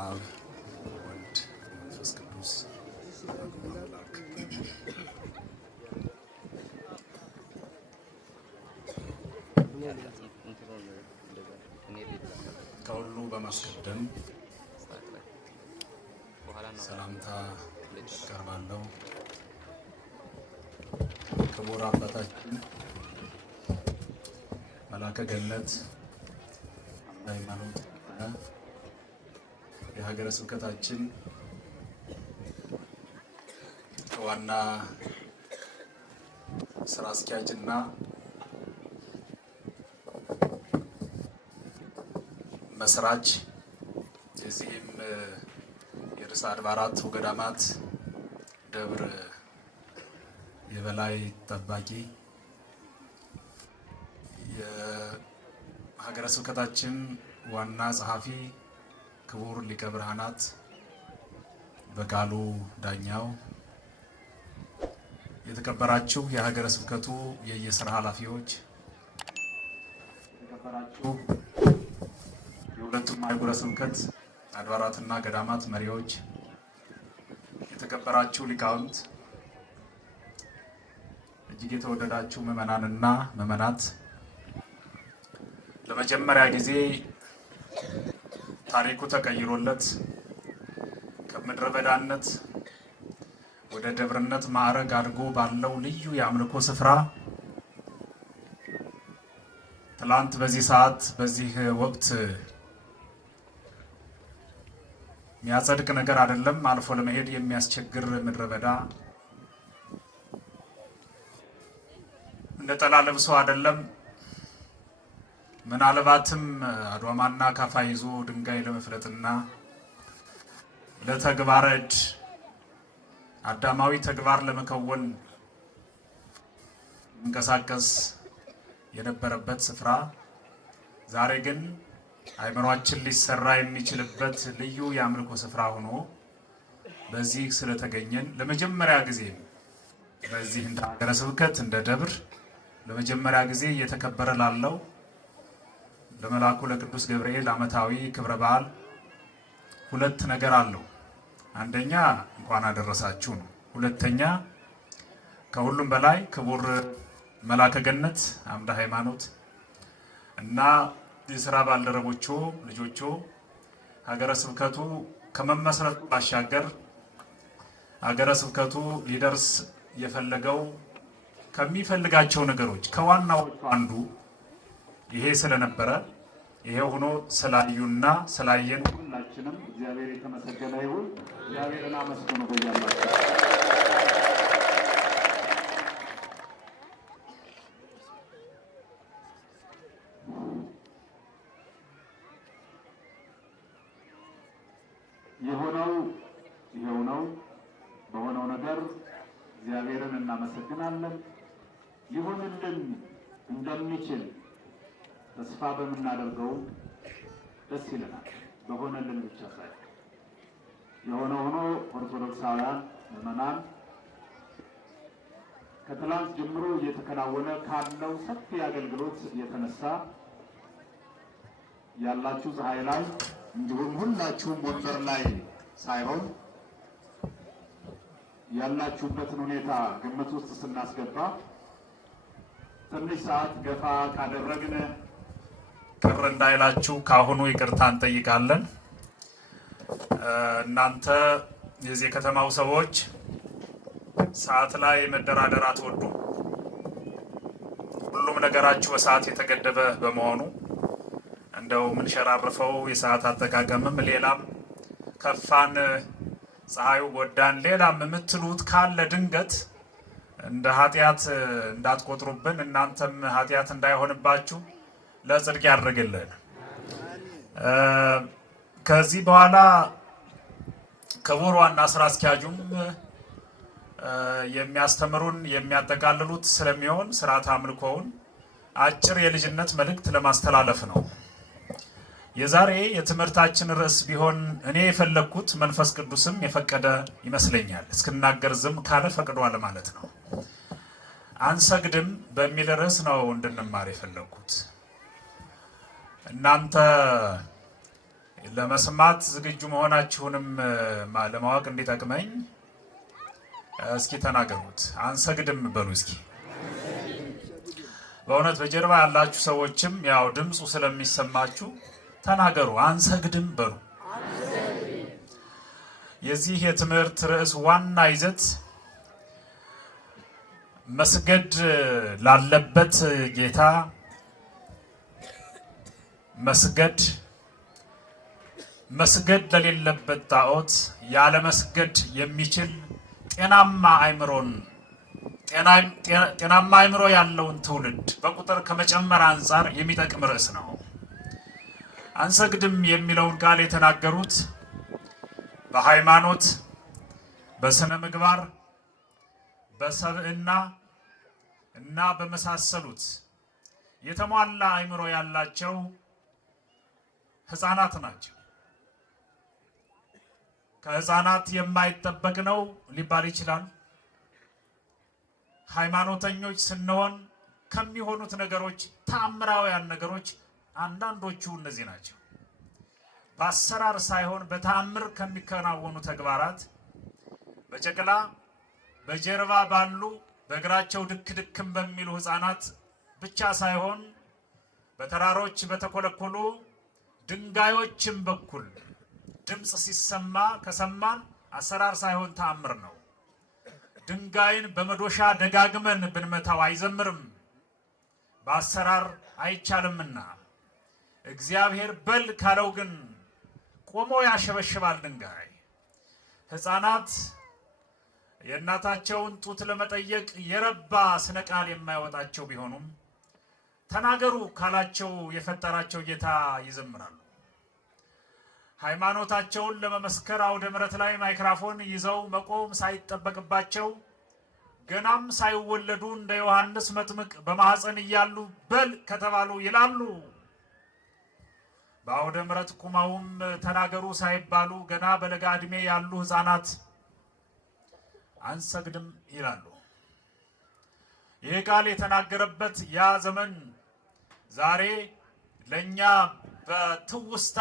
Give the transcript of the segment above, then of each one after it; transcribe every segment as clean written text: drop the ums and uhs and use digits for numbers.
አብ ወልድ መንፈስ ቅዱስ አምላክ ከሁሉ በማስቀደም ሰላምታ አቀርባለሁ። ክቡር አባታችን መላከ ገነት ሃይማኖት የሀገረ ስብከታችን ዋና ስራ አስኪያጅና መስራች የዚህም የርዕሰ አድባራት ወገዳማት ደብር የበላይ ጠባቂ የሀገረ ስብከታችን ዋና ጸሐፊ ክቡር ሊቀ ብርሃናት በቃሉ ዳኛው፣ የተከበራችሁ የሀገረ ስብከቱ የየስራ ኃላፊዎች፣ የተከበራችሁ የሁለቱም አህጉረ ስብከት አድባራትና ገዳማት መሪዎች፣ የተከበራችሁ ሊቃውንት፣ እጅግ የተወደዳችሁ ምዕመናንና ምዕመናት፣ ለመጀመሪያ ጊዜ ታሪኩ ተቀይሮለት ከምድረ በዳነት ወደ ደብርነት ማዕረግ አድጎ ባለው ልዩ የአምልኮ ስፍራ ትላንት በዚህ ሰዓት በዚህ ወቅት የሚያጸድቅ ነገር አይደለም፣ አልፎ ለመሄድ የሚያስቸግር ምድረ በዳ ነጠላ ለብሶ አይደለም። ምናልባትም አድዋማና ካፋ ይዞ ድንጋይ ለመፍለጥና ለተግባረ እድ አዳማዊ ተግባር ለመከወን እንቀሳቀስ የነበረበት ስፍራ ዛሬ ግን አእምሯችን ሊሰራ የሚችልበት ልዩ የአምልኮ ስፍራ ሆኖ በዚህ ስለተገኘን ለመጀመሪያ ጊዜ በዚህ እንደ ሀገረ ስብከት እንደ ደብር ለመጀመሪያ ጊዜ እየተከበረ ላለው ለመልአኩ ለቅዱስ ገብርኤል ዓመታዊ ክብረ በዓል ሁለት ነገር አለው። አንደኛ እንኳን አደረሳችሁ ነው። ሁለተኛ ከሁሉም በላይ ክቡር መላከ ገነት አምደ ሃይማኖት እና የስራ ባልደረቦቹ ልጆቹ ሀገረ ስብከቱ ከመመስረቱ ባሻገር ሀገረ ስብከቱ ሊደርስ የፈለገው ከሚፈልጋቸው ነገሮች ከዋናዎቹ አንዱ ይሄ ስለነበረ ይሄ ሆኖ ስላዩና ስላየን ሁላችንም እግዚአብሔር የተመሰገነ ይሁን። እግዚአብሔርን አመስግኑ በያላችሁ። የሆነው ይሄው ነው። በሆነው ነገር እግዚአብሔርን እናመሰግናለን። ሊሆንልን እንደሚችል ተስፋ በምናደርገው ደስ ይለናል። በሆነልን ብቻ ሳይሆን የሆነ ሆኖ ኦርቶዶክሳውያን ምዕመናን ከትላንት ጀምሮ እየተከናወነ ካለው ሰፊ አገልግሎት የተነሳ ያላችሁ ፀሐይ ላይ እንዲሁም ሁላችሁም ወንበር ላይ ሳይሆን ያላችሁበትን ሁኔታ ግምት ውስጥ ስናስገባ ትንሽ ሰዓት ገፋ ካደረግን ቅር እንዳይላችሁ ካሁኑ ይቅርታ እንጠይቃለን። እናንተ የዚህ ከተማው ሰዎች ሰዓት ላይ መደራደር አትወዱ። ሁሉም ነገራችሁ በሰዓት የተገደበ በመሆኑ እንደው ምንሸራርፈው የሰዓት አጠቃቀምም ሌላም ከፋን፣ ፀሐዩ ጎዳን፣ ሌላም የምትሉት ካለ ድንገት እንደ ኃጢአት እንዳትቆጥሩብን፣ እናንተም ኃጢአት እንዳይሆንባችሁ ለጽድቅ ያድርግልን። ከዚህ በኋላ ክቡር ዋና ስራ አስኪያጁም የሚያስተምሩን የሚያጠቃልሉት ስለሚሆን ስርዓተ አምልኮውን አጭር የልጅነት መልእክት ለማስተላለፍ ነው። የዛሬ የትምህርታችን ርዕስ ቢሆን እኔ የፈለግኩት መንፈስ ቅዱስም የፈቀደ ይመስለኛል። እስክናገር ዝም ካለ ፈቅዷል ማለት ነው። አንሰግድም በሚል ርዕስ ነው እንድንማር የፈለግኩት። እናንተ ለመስማት ዝግጁ መሆናችሁንም ለማወቅ እንዲጠቅመኝ እስኪ ተናገሩት። አንሰግድም በሉ እስኪ። በእውነት በጀርባ ያላችሁ ሰዎችም ያው ድምፁ ስለሚሰማችሁ ተናገሩ። አንሰግድም በሉ። የዚህ የትምህርት ርዕስ ዋና ይዘት መስገድ ላለበት ጌታ መስገድ ለሌለበት ጣዖት ያለ መስገድ የሚችል ጤናማ አእምሮ ያለውን ትውልድ በቁጥር ከመጨመር አንጻር የሚጠቅም ርዕስ ነው። አንሰግድም የሚለውን ቃል የተናገሩት በሃይማኖት፣ በስነ ምግባር፣ በሰብዕና እና በመሳሰሉት የተሟላ አእምሮ ያላቸው ሕፃናት ናቸው። ከሕፃናት የማይጠበቅ ነው ሊባል ይችላል። ሃይማኖተኞች ስንሆን ከሚሆኑት ነገሮች ተአምራውያን ነገሮች አንዳንዶቹ እነዚህ ናቸው። በአሰራር ሳይሆን በተአምር ከሚከናወኑ ተግባራት በጨቅላ በጀርባ ባሉ በእግራቸው ድክ ድክም በሚሉ ሕፃናት ብቻ ሳይሆን በተራሮች በተኮለኮሉ ድንጋዮችም በኩል ድምፅ ሲሰማ ከሰማን አሰራር ሳይሆን ተአምር ነው። ድንጋይን በመዶሻ ደጋግመን ብንመታው አይዘምርም፣ በአሰራር አይቻልምና። እግዚአብሔር በል ካለው ግን ቆሞ ያሸበሽባል ድንጋይ። ሕፃናት የእናታቸውን ጡት ለመጠየቅ የረባ ስነ ቃል የማይወጣቸው ቢሆኑም ተናገሩ ካላቸው የፈጠራቸው ጌታ ይዘምራሉ። ሃይማኖታቸውን ለመመስከር አውደ ምሕረት ላይ ማይክራፎን ይዘው መቆም ሳይጠበቅባቸው ገናም ሳይወለዱ እንደ ዮሐንስ መጥምቅ በማህፀን እያሉ በል ከተባሉ ይላሉ። በአውደ ምሕረት ቁመውም ተናገሩ ሳይባሉ ገና በለጋ ዕድሜ ያሉ ሕፃናት አንሰግድም ይላሉ። ይህ ቃል የተናገረበት ያ ዘመን ዛሬ ለእኛ በትውስታ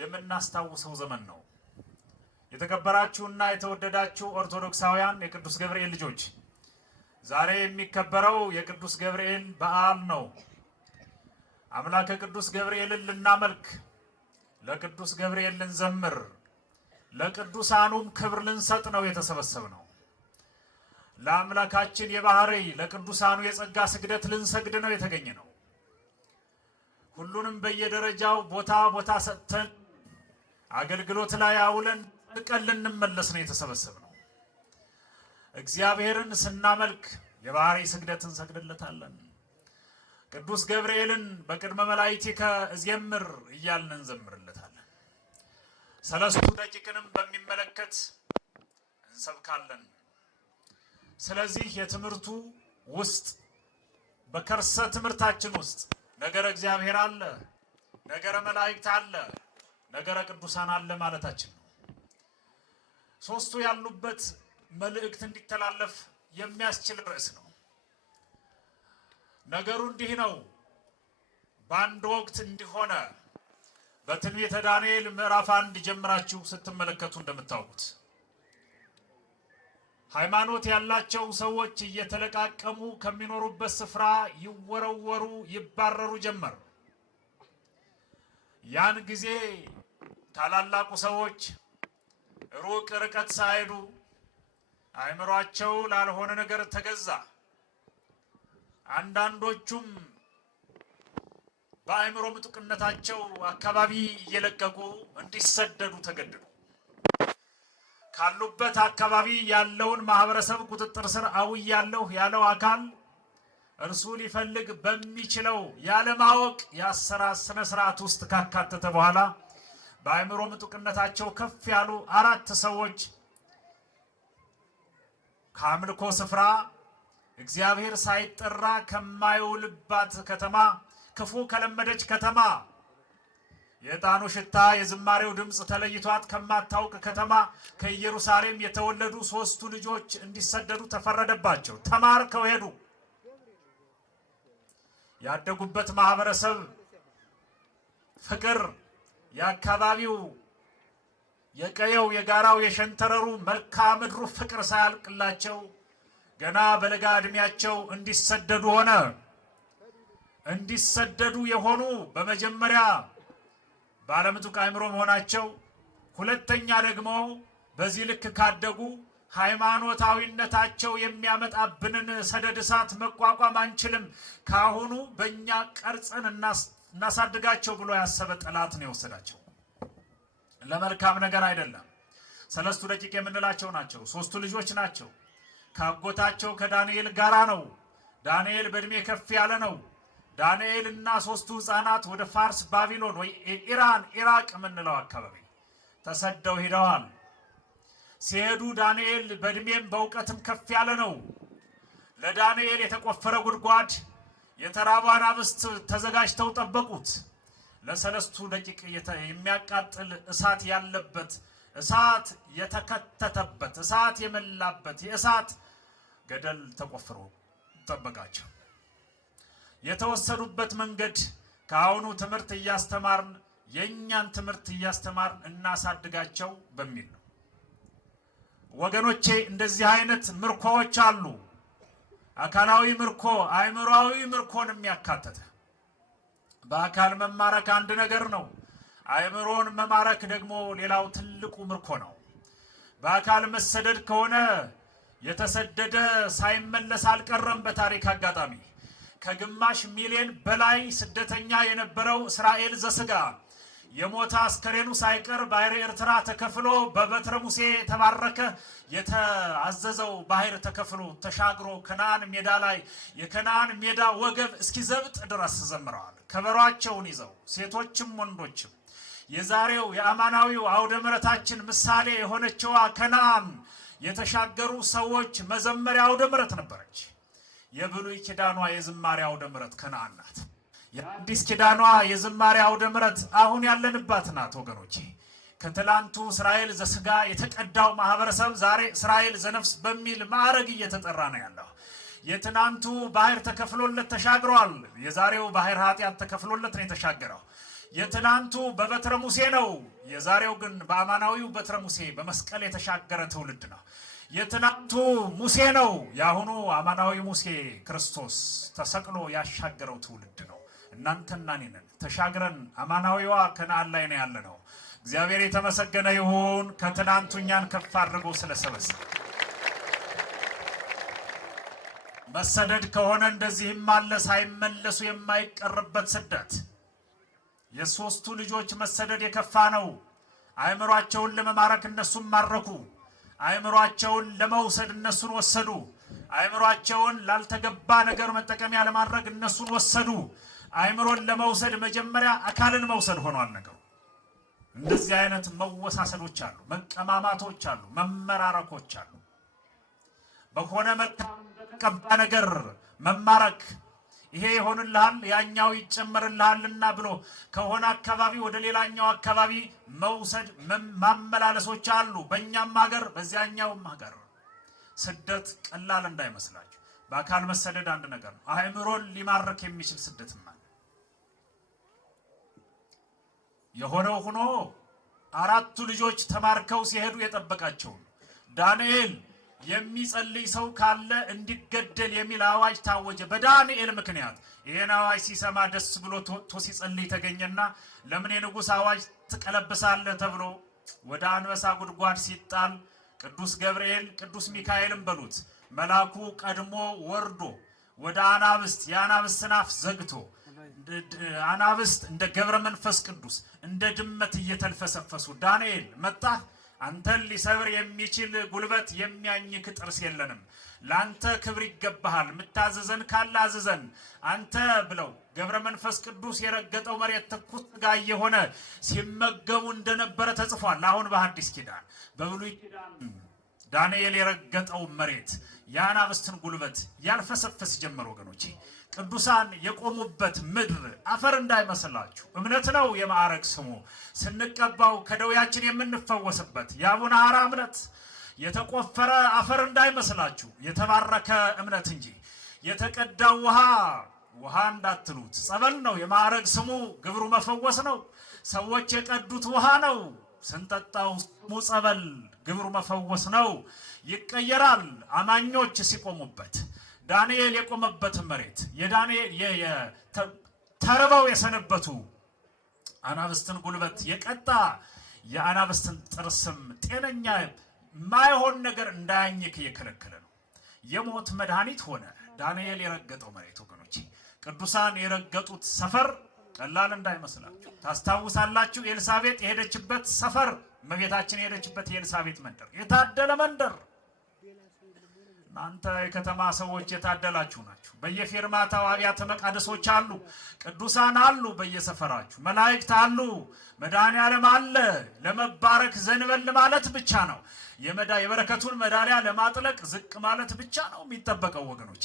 የምናስታውሰው ዘመን ነው። የተከበራችሁና የተወደዳችሁ ኦርቶዶክሳውያን የቅዱስ ገብርኤል ልጆች፣ ዛሬ የሚከበረው የቅዱስ ገብርኤል በዓል ነው። አምላከ ቅዱስ ገብርኤልን ልናመልክ፣ ለቅዱስ ገብርኤል ልንዘምር፣ ለቅዱሳኑም ክብር ልንሰጥ ነው የተሰበሰብነው። ለአምላካችን የባህርይ ለቅዱሳኑ የጸጋ ስግደት ልንሰግድ ነው የተገኘ ነው። ሁሉንም በየደረጃው ቦታ ሰጥተን አገልግሎት ላይ አውለን ቀን ልንመለስ ነው የተሰበሰብነው። እግዚአብሔርን ስናመልክ የባህርይ ስግደት እንሰግድለታለን። ቅዱስ ገብርኤልን በቅድመ መላእክቲከ እዜምር እያልን እንዘምርለታለን። ሰለስቱ ደቂቅንም በሚመለከት እንሰብካለን። ስለዚህ የትምህርቱ ውስጥ በከርሰ ትምህርታችን ውስጥ ነገረ እግዚአብሔር አለ፣ ነገረ መላእክት አለ፣ ነገረ ቅዱሳን አለ ማለታችን ነው። ሶስቱ ያሉበት መልእክት እንዲተላለፍ የሚያስችል ርዕስ ነው። ነገሩ እንዲህ ነው። በአንድ ወቅት እንዲሆነ በትንቢተ ዳንኤል ምዕራፍ 1 ጀምራችሁ ስትመለከቱ እንደምታውቁት ሃይማኖት ያላቸው ሰዎች እየተለቃቀሙ ከሚኖሩበት ስፍራ ይወረወሩ ይባረሩ ጀመር። ያን ጊዜ ታላላቁ ሰዎች ሩቅ ርቀት ሳይሄዱ አእምሯቸው ላልሆነ ነገር ተገዛ። አንዳንዶቹም በአእምሮ ምጡቅነታቸው አካባቢ እየለቀቁ እንዲሰደዱ ተገደዱ። ካሉበት አካባቢ ያለውን ማህበረሰብ ቁጥጥር ስር አውያለሁ ያለው አካል እርሱ ሊፈልግ በሚችለው ያለማወቅ የአሰራር ስነ ስርዓት ውስጥ ካካተተ በኋላ በአእምሮ ምጡቅነታቸው ከፍ ያሉ 4 ሰዎች ከአምልኮ ስፍራ እግዚአብሔር ሳይጠራ ከማይውልባት ከተማ፣ ክፉ ከለመደች ከተማ፣ የዕጣኑ ሽታ የዝማሬው ድምፅ ተለይቷት ከማታውቅ ከተማ ከኢየሩሳሌም የተወለዱ 3ቱ ልጆች እንዲሰደዱ ተፈረደባቸው። ተማርከው ሄዱ። ያደጉበት ማህበረሰብ ፍቅር የአካባቢው የቀየው የጋራው የሸንተረሩ መልክዓ ምድሩ ፍቅር ሳያልቅላቸው ገና በለጋ ዕድሜያቸው እንዲሰደዱ ሆነ። እንዲሰደዱ የሆኑ በመጀመሪያ ባለምጡቅ አእምሮ መሆናቸው፣ ሁለተኛ ደግሞ በዚህ ልክ ካደጉ ሃይማኖታዊነታቸው የሚያመጣብንን ሰደድ እሳት መቋቋም አንችልም፣ ካሁኑ በእኛ ቀርጸን እናሳድጋቸው ብሎ ያሰበ ጠላት ነው የወሰዳቸው። ለመልካም ነገር አይደለም። ሰለስቱ ደቂቅ የምንላቸው ናቸው። ሶስቱ ልጆች ናቸው። ከአጎታቸው ከዳንኤል ጋራ ነው። ዳንኤል በእድሜ ከፍ ያለ ነው። ዳንኤል እና ሶስቱ ህፃናት ወደ ፋርስ ባቢሎን ወይ ኢራን ኢራቅ የምንለው አካባቢ ተሰደው ሄደዋል። ሲሄዱ ዳንኤል በእድሜም በእውቀትም ከፍ ያለ ነው። ለዳንኤል የተቆፈረ ጉድጓድ የተራቡ አናብስት ተዘጋጅተው ጠበቁት። ለሰለስቱ ደቂቅ የሚያቃጥል እሳት ያለበት፣ እሳት የተከተተበት፣ እሳት የመላበት የእሳት ገደል ተቆፍሮ ጠበቃቸው። የተወሰዱበት መንገድ ከአሁኑ ትምህርት እያስተማርን የእኛን ትምህርት እያስተማርን እናሳድጋቸው በሚል ነው። ወገኖቼ እንደዚህ አይነት ምርኮዎች አሉ። አካላዊ ምርኮ፣ አእምሮአዊ ምርኮንም ያካተተ። በአካል መማረክ አንድ ነገር ነው። አእምሮን መማረክ ደግሞ ሌላው ትልቁ ምርኮ ነው። በአካል መሰደድ ከሆነ የተሰደደ ሳይመለስ አልቀረም። በታሪክ አጋጣሚ ከግማሽ ሚሊዮን በላይ ስደተኛ የነበረው እስራኤል ዘስጋ የሞተ አስከሬኑ ሳይቀር ባህረ ኤርትራ ተከፍሎ በበትረ ሙሴ ተባረከ። የተአዘዘው ባህር ተከፍሎ ተሻግሮ ከነዓን ሜዳ ላይ የከነዓን ሜዳ ወገብ እስኪዘብጥ ድረስ ዘምረዋል። ከበሯቸውን ይዘው ሴቶችም ወንዶችም። የዛሬው የአማናዊው አውደ ምሕረታችን ምሳሌ የሆነችዋ ከነዓን የተሻገሩ ሰዎች መዘመሪያ አውደ ምሕረት ነበረች። የብሉይ ኪዳኗ የዝማሬ አውደ ምሕረት ከነዓን ናት። የአዲስ ኪዳኗ የዝማሬ አውደ ምሕረት አሁን ያለንባት ናት። ወገኖቼ ከትላንቱ እስራኤል ዘስጋ የተቀዳው ማህበረሰብ ዛሬ እስራኤል ዘነፍስ በሚል ማዕረግ እየተጠራ ነው ያለው። የትናንቱ ባህር ተከፍሎለት ተሻግሯል። የዛሬው ባህር ኃጢአት ተከፍሎለት ነው የተሻገረው። የትናንቱ በበትረ ሙሴ ነው። የዛሬው ግን በአማናዊው በትረ ሙሴ በመስቀል የተሻገረ ትውልድ ነው። የትናንቱ ሙሴ ነው። የአሁኑ አማናዊ ሙሴ ክርስቶስ ተሰቅሎ ያሻገረው ትውልድ ነው። እናንተና እኔ ነን ተሻግረን አማናዊዋ ከነዓን ላይ ነው ያለነው። እግዚአብሔር የተመሰገነ ይሁን። ከትናንቱ እኛን ከፍ አድርጎ ስለሰበሰበ። መሰደድ ከሆነ እንደዚህም አለ፣ ሳይመለሱ የማይቀርበት ስደት። የሶስቱ ልጆች መሰደድ የከፋ ነው። አእምሯቸውን ለመማረክ እነሱም ማረኩ። አእምሯቸውን ለመውሰድ እነሱን ወሰዱ። አእምሯቸውን ላልተገባ ነገር መጠቀሚያ ለማድረግ እነሱን ወሰዱ። አእምሮን ለመውሰድ መጀመሪያ አካልን መውሰድ ሆኗል ነገሩ። እንደዚህ አይነት መወሳሰዶች አሉ፣ መቀማማቶች አሉ፣ መመራረኮች አሉ። በሆነ መልካም በተቀባ ነገር መማረክ፣ ይሄ ይሆንልሃል ያኛው ይጨመርልሃልና ብሎ ከሆነ አካባቢ ወደ ሌላኛው አካባቢ መውሰድ ማመላለሶች አሉ። በእኛም ሀገር በዚያኛውም ሀገር ስደት ቀላል እንዳይመስላችሁ። በአካል መሰደድ አንድ ነገር ነው። አእምሮን ሊማርክ የሚችል ስደትም አለ። የሆነው ሆኖ አራቱ ልጆች ተማርከው ሲሄዱ የጠበቃቸው ዳንኤል የሚጸልይ ሰው ካለ እንዲገደል የሚል አዋጅ ታወጀ። በዳንኤል ምክንያት ይሄን አዋጅ ሲሰማ ደስ ብሎ ወጥቶ ሲጸልይ ተገኘና ለምን የንጉሥ አዋጅ ትቀለብሳለህ ተብሎ ወደ አንበሳ ጉድጓድ ሲጣል ቅዱስ ገብርኤል ቅዱስ ሚካኤልም በሉት መልአኩ ቀድሞ ወርዶ ወደ አናብስት የአናብስትን አፍ ዘግቶ አናብስት እንደ ገብረ መንፈስ ቅዱስ እንደ ድመት እየተልፈሰፈሱ ዳንኤል መጣህ፣ አንተን ሊሰብር የሚችል ጉልበት የሚያኝክ ጥርስ የለንም፣ ላንተ ክብር ይገባሃል፣ ምታዘዘን ካለ አዘዘን አንተ ብለው ገብረ መንፈስ ቅዱስ የረገጠው መሬት ትኩስ ሥጋ የሆነ ሲመገቡ እንደነበረ ተጽፏል። አሁን በሐዲስ ኪዳን በብሉይ ኪዳን ዳንኤል የረገጠው መሬት የአናብስትን ጉልበት ያልፈሰፈስ ጀመር። ወገኖቼ ቅዱሳን የቆሙበት ምድር አፈር እንዳይመስላችሁ፣ እምነት ነው የማዕረግ ስሙ። ስንቀባው ከደዌያችን የምንፈወስበት የአቡነ ሐራ እምነት የተቆፈረ አፈር እንዳይመስላችሁ፣ የተባረከ እምነት እንጂ የተቀዳው ውሃ እንዳትሉት ጸበል ነው። የማዕረግ ስሙ ግብሩ መፈወስ ነው። ሰዎች የቀዱት ውሃ ነው። ስንጠጣው ስሙ ጸበል፣ ግብሩ መፈወስ ነው። ይቀየራል አማኞች ሲቆሙበት። ዳንኤል የቆመበት መሬት ተርበው የሰነበቱ አናብስትን ጉልበት የቀጣ የአናብስትን ጥርስም ጤነኛ ማይሆን ነገር እንዳያኝክ እየከለከለ ነው። የሞት መድኃኒት ሆነ ዳንኤል የረገጠው መሬት። ወገኖቼ ቅዱሳን የረገጡት ሰፈር ቀላል እንዳይመስላችሁ። ታስታውሳላችሁ ኤልሳቤጥ የሄደችበት ሰፈር፣ እመቤታችን የሄደችበት የኤልሳቤጥ መንደር የታደለ መንደር። እናንተ የከተማ ሰዎች የታደላችሁ ናችሁ። በየፌርማታው አብያተ መቃደሶች አሉ፣ ቅዱሳን አሉ፣ በየሰፈራችሁ መላእክት አሉ፣ መድኃኔዓለም አለ። ለመባረክ ዘንበል ማለት ብቻ ነው። የበረከቱን መዳሊያ ለማጥለቅ ዝቅ ማለት ብቻ ነው የሚጠበቀው። ወገኖቼ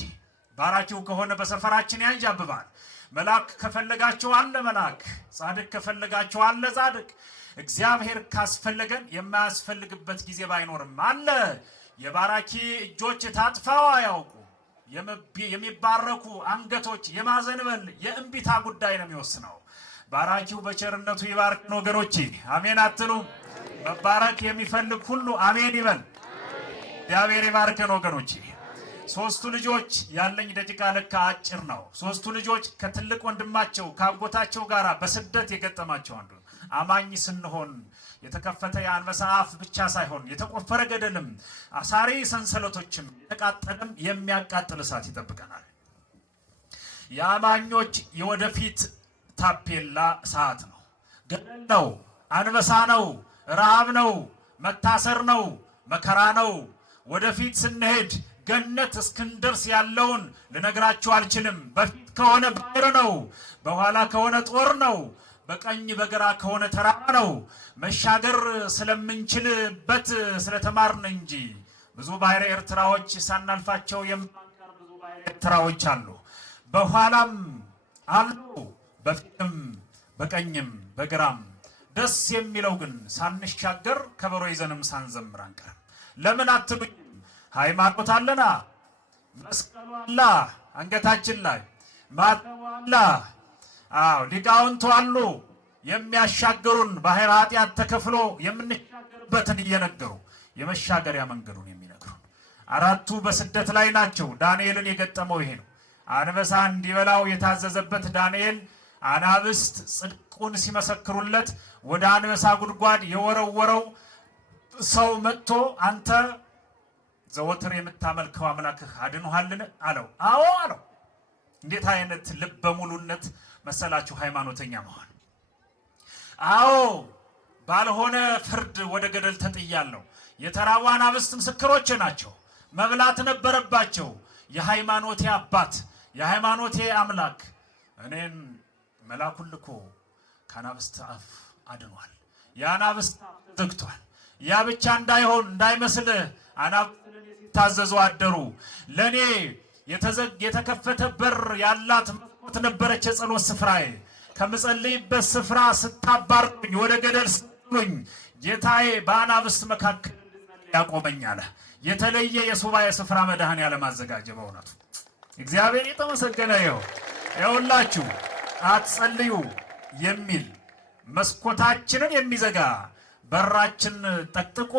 ባራኪው ከሆነ በሰፈራችን ያንዣብባል። መልአክ ከፈለጋቸው አለ መልአክ፣ ጻድቅ ከፈለጋቸው አለ ጻድቅ። እግዚአብሔር ካስፈለገን የማያስፈልግበት ጊዜ ባይኖርም አለ። የባራኪ እጆች ታጥፈው አያውቁ። የሚባረኩ አንገቶች የማዘንበል የእንቢታ ጉዳይ ነው የሚወስነው። ባራኪው በቸርነቱ ይባርክን ወገኖቼ። አሜን አትሉም? መባረክ የሚፈልግ ሁሉ አሜን ይበል። እግዚአብሔር ይባርከን ወገኖቼ። ሶስቱ ልጆች ያለኝ ደቂቃ ለካ አጭር ነው። ሶስቱ ልጆች ከትልቅ ወንድማቸው ከአጎታቸው ጋር በስደት የገጠማቸው አንዱ አማኝ ስንሆን የተከፈተ የአንበሳ አፍ ብቻ ሳይሆን የተቆፈረ ገደልም አሳሪ ሰንሰለቶችም የተቃጠለም የሚያቃጥል እሳት ይጠብቀናል። የአማኞች የወደፊት ታፔላ ሰዓት ነው። ገደል ነው፣ አንበሳ ነው፣ ረሃብ ነው፣ መታሰር ነው፣ መከራ ነው። ወደፊት ስንሄድ ገነት እስክንደርስ ያለውን ልነግራችሁ አልችልም። በፊት ከሆነ ባህር ነው፣ በኋላ ከሆነ ጦር ነው፣ በቀኝ በግራ ከሆነ ተራራ ነው። መሻገር ስለምንችልበት ስለተማርን እንጂ ብዙ ባህረ ኤርትራዎች ሳናልፋቸው የማንቀር ብዙ ባህረ ኤርትራዎች አሉ። በኋላም አሉ፣ በፊትም በቀኝም በግራም። ደስ የሚለው ግን ሳንሻገር ከበሮ ይዘንም ሳንዘምር አንቀርም። ለምን አትሉኝ? ሃይማኖት አለና፣ መስቀሉ አላ አንገታችን ላይ፣ ማተቡ አላ። አዎ ሊቃውንቱ አሉ የሚያሻገሩን ባህረ ኃጢአት ተከፍሎ የምንሻገርበትን እየነገሩ የመሻገሪያ መንገዱን የሚነግሩን። አራቱ በስደት ላይ ናቸው። ዳንኤልን የገጠመው ይሄ ነው። አንበሳ እንዲበላው የታዘዘበት ዳንኤል አናብስት ጽድቁን ሲመሰክሩለት ወደ አንበሳ ጉድጓድ የወረወረው ሰው መጥቶ አንተ ዘወትር የምታመልከው አምላክህ አድኖሃልን አለው። አዎ አለው። እንዴት አይነት ልበ ሙሉነት መሰላችሁ ሃይማኖተኛ መሆን። አዎ ባልሆነ ፍርድ ወደ ገደል ተጥያለሁ። የተራቡ አናብስት ምስክሮች ናቸው። መብላት ነበረባቸው። የሃይማኖቴ አባት የሃይማኖቴ አምላክ እኔን መላኩን ልኮ ከአናብስት አፍ አድኗል። የአናብስት አፍ ዘግቷል። ያ ብቻ እንዳይሆን እንዳይመስልህ አናብስት ሲታዘዙ አደሩ። ለኔ የተከፈተ በር ያላት መስኮት ነበረች የጸሎት ስፍራዬ። ከምጸልይበት ስፍራ ስታባርኩኝ ወደ ገደል ስጥሉኝ ጌታዬ በአናብስት መካከል ያቆመኛል። የተለየ የሱባኤ ስፍራ መድኃኔዓለም አዘጋጀ። በእውነቱ እግዚአብሔር የተመሰገነ ይሁን። ይኸውላችሁ አትጸልዩ የሚል መስኮታችንን የሚዘጋ በራችን ጠቅጥቆ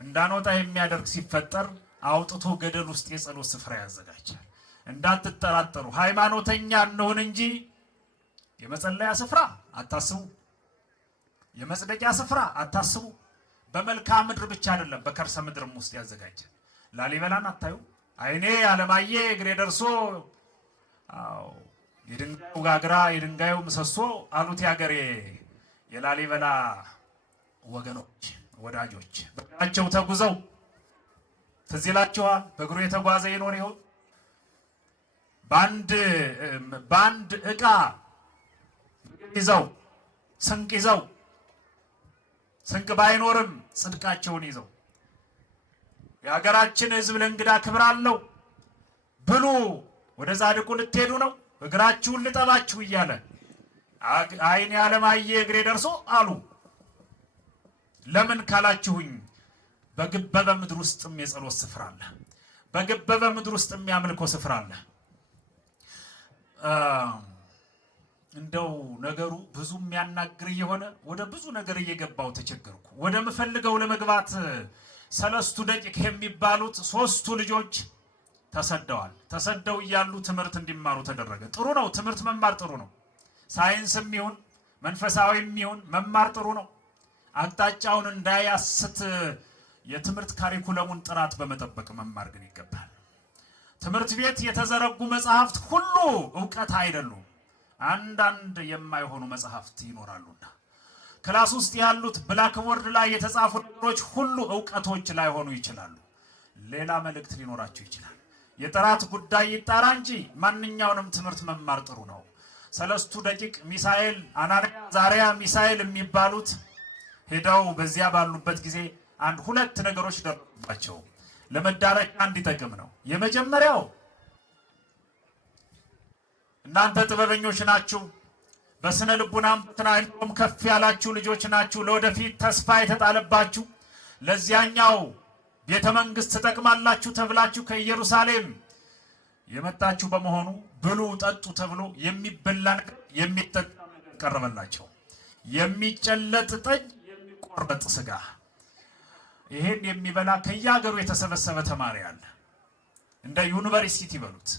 እንዳንወጣ የሚያደርግ ሲፈጠር አውጥቶ ገደል ውስጥ የጸሎት ስፍራ ያዘጋጃል። እንዳትጠራጠሩ ሃይማኖተኛ እንሁን እንጂ የመጸለያ ስፍራ አታስቡ፣ የመጽደቂያ ስፍራ አታስቡ። በመልክዓ ምድር ብቻ አይደለም በከርሰ ምድርም ውስጥ ያዘጋጃል። ላሊበላን አታዩ? አይኔ አለማየ እግሬ ደርሶ የድንጋዩ ጋግራ የድንጋዩ ምሰሶ አሉት ያገሬ የላሊበላ ወገኖች ወዳጆች በእግራቸው ተጉዘው ትዝ ይላችኋል። በእግሩ የተጓዘ ይኖር ይሆን? በአንድ ዕቃ ይዘው ስንቅ ይዘው ስንቅ ባይኖርም ጽድቃቸውን ይዘው የሀገራችን ሕዝብ ለእንግዳ ክብር አለው ብሉ፣ ወደ ጻድቁ ልትሄዱ ነው፣ እግራችሁን ልጠባችሁ እያለ አይኔ አለማየ እግሬ ደርሶ አሉ። ለምን ካላችሁኝ በግበበ ምድር ውስጥም የጸሎት ስፍራ አለ። በግበበ ምድር ውስጥም የአምልኮ ስፍራ አለ። እንደው ነገሩ ብዙ የሚያናግር የሆነ ወደ ብዙ ነገር እየገባው ተቸገርኩ። ወደ ምፈልገው ለመግባት 3 ደቂቅ የሚባሉት 3ቱ ልጆች ተሰደዋል። ተሰደው እያሉ ትምህርት እንዲማሩ ተደረገ። ጥሩ ነው፣ ትምህርት መማር ጥሩ ነው። ሳይንስም ይሁን መንፈሳዊም ይሁን መማር ጥሩ ነው። አቅጣጫውን እንዳያስት የትምህርት ካሪኩለሙን ጥራት በመጠበቅ መማር ግን ይገባል። ትምህርት ቤት የተዘረጉ መጽሐፍት ሁሉ ዕውቀት አይደሉም። አንዳንድ የማይሆኑ መጽሐፍት ይኖራሉና ክላስ ውስጥ ያሉት ብላክቦርድ ላይ የተጻፉ ነገሮች ሁሉ ዕውቀቶች ላይሆኑ ይችላሉ። ሌላ መልእክት ሊኖራቸው ይችላል። የጥራት ጉዳይ ይጣራ እንጂ ማንኛውንም ትምህርት መማር ጥሩ ነው። 3 ደቂቅ ሚሳኤል፣ አናንያ፣ ዛሪያ ሚሳኤል የሚባሉት ሄደው በዚያ ባሉበት ጊዜ 2 ነገሮች ደረሱባቸው። ለመዳረሻ እንዲጠቅም ነው። የመጀመሪያው እናንተ ጥበበኞች ናችሁ፣ በስነ ልቡናም በትናንቶም ከፍ ያላችሁ ልጆች ናችሁ፣ ለወደፊት ተስፋ የተጣለባችሁ ለዚያኛው ቤተ መንግስት ተጠቅማላችሁ ተብላችሁ ከኢየሩሳሌም የመጣችሁ በመሆኑ ብሉ ጠጡ ተብሎ የሚበላ ነገር የሚጠጣ ነገር ቀረበላቸው። የሚጨለጥ ጠጅ፣ የሚቆረጥ ስጋ። ይሄን የሚበላ ከየሀገሩ የተሰበሰበ ተማሪ አለ። እንደ ዩኒቨርሲቲ ይበሉት።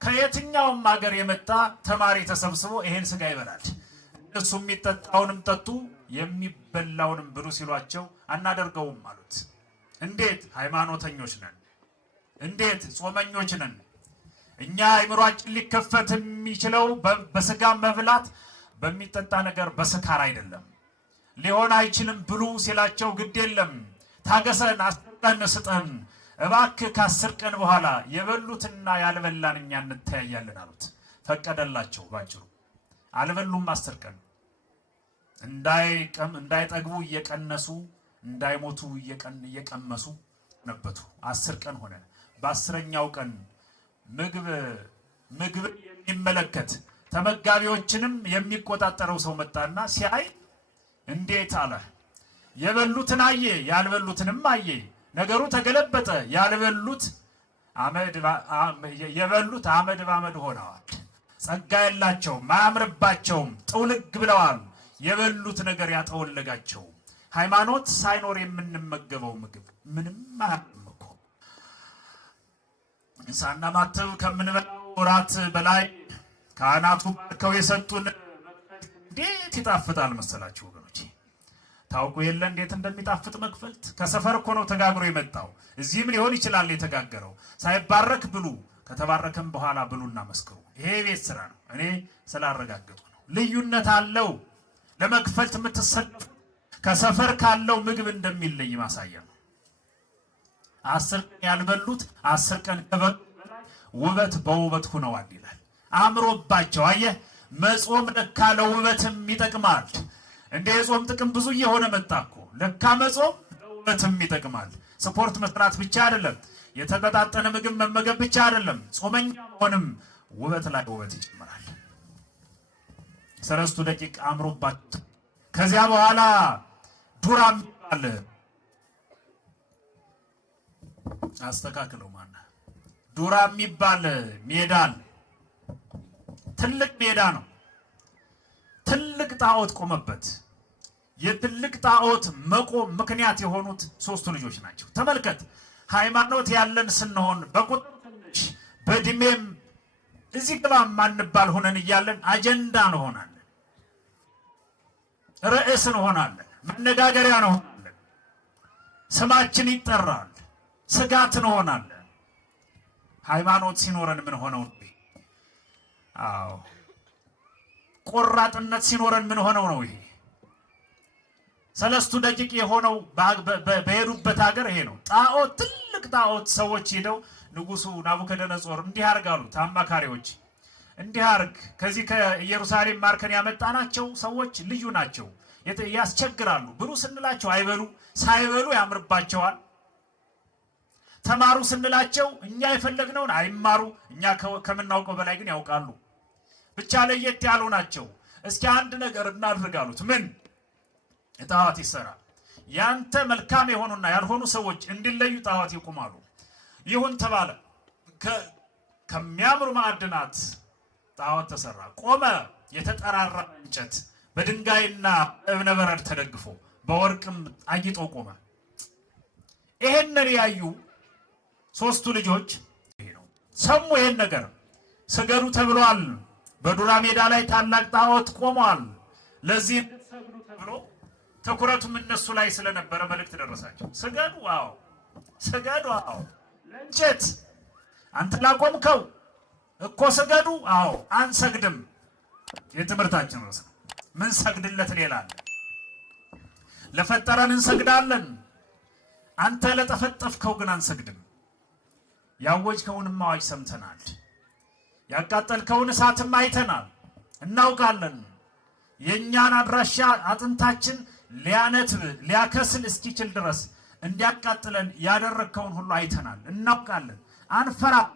ከየትኛውም ሀገር የመጣ ተማሪ ተሰብስቦ ይሄን ስጋ ይበላል። እነሱ የሚጠጣውንም ጠጡ የሚበላውንም ብሉ ሲሏቸው አናደርገውም አሉት። እንዴት? ሃይማኖተኞች ነን። እንዴት? ጾመኞች ነን። እኛ አይምሯችን ሊከፈት የሚችለው በስጋ መብላት በሚጠጣ ነገር በስካር አይደለም። ሊሆን አይችልም ብሉ ሲላቸው ግድ የለም ታገሰን፣ አስጠን፣ ስጠን እባክህ ከ10 ቀን በኋላ የበሉትና ያልበላን እኛ እንተያያለን አሉት። ፈቀደላቸው። ባጭሩ አልበሉም። 10 ቀን እንዳይጠግቡ እየቀነሱ እንዳይሞቱ እየቀመሱ ነበቱ። 10 ቀን ሆነ። በ10ኛው ቀን ምግብ የሚመለከት ተመጋቢዎችንም የሚቆጣጠረው ሰው መጣና ሲያይ እንዴት አለ። የበሉትን አየ፣ ያልበሉትንም አየ። ነገሩ ተገለበጠ። የበሉት አመድ ባመድ ሆነዋል። ጸጋ የላቸውም፣ አያምርባቸውም፣ ጥውልግ ብለዋል። የበሉት ነገር ያጠወለጋቸው። ሃይማኖት ሳይኖር የምንመገበው ምግብ ምንም አያምርም እኮ። ሳናማትብ ከምንበላው እራት በላይ ካህናቱ ባርከው የሰጡን እንዴት ይጣፍጣል መሰላችሁ ወገኖቼ። ታውቁ የለ እንዴት እንደሚጣፍጥ መክፈልት። ከሰፈር እኮ ነው ተጋግሮ የመጣው። እዚህም ሊሆን ይችላል የተጋገረው። ሳይባረክ ብሉ፣ ከተባረከም በኋላ ብሉና መስክሩ። ይሄ ቤት ስራ ነው። እኔ ስላረጋገጡ ነው። ልዩነት አለው። ለመክፈልት የምትሰለፉ ከሰፈር ካለው ምግብ እንደሚለይ ማሳያ ነው። 10 ቀን ያልበሉት 10 ቀን ከበሉ ውበት በውበት ሆነዋል ይላል። አምሮባቸው። አየህ፣ መጾም ለካ ለውበትም ይጠቅማል። እንደ የጾም ጥቅም ብዙ እየሆነ መጣ እኮ። ለካ መጾም ለውበትም ይጠቅማል። ስፖርት መስራት ብቻ አይደለም፣ የተመጣጠነ ምግብ መመገብ ብቻ አይደለም፣ ጾመኛ መሆንም ውበት ላይ ውበት ይጨምራል። 3 ደቂቅ አምሮባቸው ከዚያ በኋላ ዱራ የሚባል አስተካክለው ማና ዱራ የሚባል ሜዳል ትልቅ ሜዳ ነው። ትልቅ ጣዖት ቆመበት። የትልቅ ጣዖት መቆም ምክንያት የሆኑት 3ቱ ልጆች ናቸው። ተመልከት፣ ሃይማኖት ያለን ስንሆን በቁጥር ትንሽ በእድሜም እዚህ ግባ ማንባል ሆነን እያለን አጀንዳ እንሆናለን፣ ርዕስ እንሆናለን፣ መነጋገሪያ እንሆናለን፣ ስማችን ይጠራል፣ ስጋት እንሆናለን። ሃይማኖት ሲኖረን ምን ሆነው? አዎ ቆራጥነት ሲኖረን ምን ሆነው ነው? ይሄ 3 ደቂቅ የሆነው በሄዱበት ሀገር ይሄ ነው። ጣዖት፣ ትልቅ ጣዖት። ሰዎች ሄደው ንጉሱ ናቡከደነጾር እንዲህ አርጋሉት። አማካሪዎች እንዲህ አርግ፣ ከዚህ ከኢየሩሳሌም ማርከን ያመጣናቸው ሰዎች ልዩ ናቸው፣ ያስቸግራሉ። ብሉ ስንላቸው አይበሉ፣ ሳይበሉ ያምርባቸዋል። ተማሩ ስንላቸው እኛ የፈለግነውን አይማሩ፣ እኛ ከምናውቀው በላይ ግን ያውቃሉ። ብቻ ለየት ያሉ ናቸው። እስኪ አንድ ነገር እናድርግ አሉት። ምን? ጣዖት ይሰራ። ያንተ መልካም የሆኑና ያልሆኑ ሰዎች እንዲለዩ ጣዖት ይቆማሉ። ይሁን ተባለ። ከሚያምሩ ማዕድናት ጣዖት ተሰራ፣ ቆመ። የተጠራራ እንጨት በድንጋይና እብነ በረድ ተደግፎ በወርቅም አጊጦ ቆመ። ይሄንን ያዩ ሶስቱ ልጆች ሰሙ። ይሄን ነገር ስገዱ ተብሏል። በዱራ ሜዳ ላይ ታላቅ ጣዖት ቆሟል። ለዚህ ሰግዱ ተብሎ ትኩረቱም እነሱ ላይ ስለነበረ መልእክት ደረሳቸው። ስገዱ፣ አዎ ስገዱ፣ አዎ ለእንጨት አንተ ላቆምከው እኮ ስገዱ፣ አዎ አንሰግድም። የትምህርታችን ርዕስ ነው። ምን ሰግድለት ሌላ አለ? ለፈጠረን እንሰግዳለን። አንተ ለጠፈጠፍከው ግን አንሰግድም። ያወጅከውንም አዋጅ ሰምተናል። ያቃጠልከውን እሳትም አይተናል፣ እናውቃለን። የእኛን አድራሻ አጥንታችን ሊያነትብ ሊያከስል እስኪችል ድረስ እንዲያቃጥለን ያደረግከውን ሁሉ አይተናል፣ እናውቃለን። አንፈራም፣